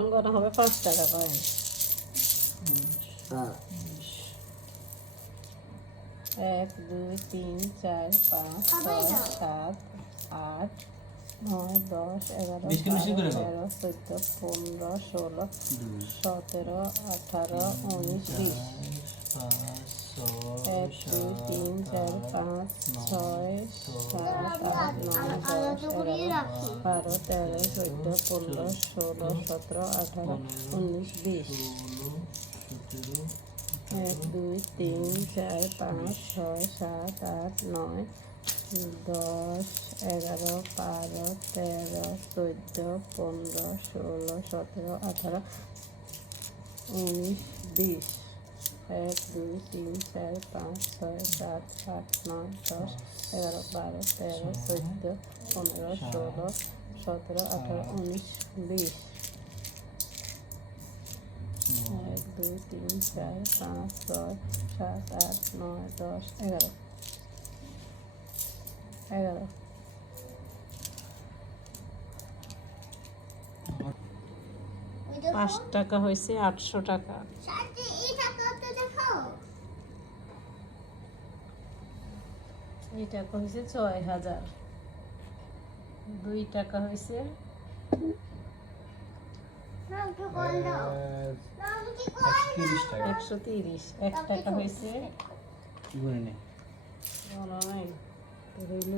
এখন গণা হবে 5 টাকা কয়েন। 1 2 3 4 5 6 7 8 9 10 11 12 13 14 15 16 17 18 19 20 1 2 3 4 5 6 7 8 9 10 11 12 13 14 15 16 17 18 19 20 1 2 3 4 5 6 7 8 9 10 11 12 13 14 15 16 17 18 19 20 1 2 3 4 5 6 7 8 9 10 11 12 13 14 15 16 17 18 19 20 1 2 3 4 5 6 7 8 9 10 11 11 5 টাকা হয়েছে 800 টাকা। এই টাকা হয়েছে 6000। 2 টাকা হয়েছে 130। 1 টাকা হয়েছে নাই হইল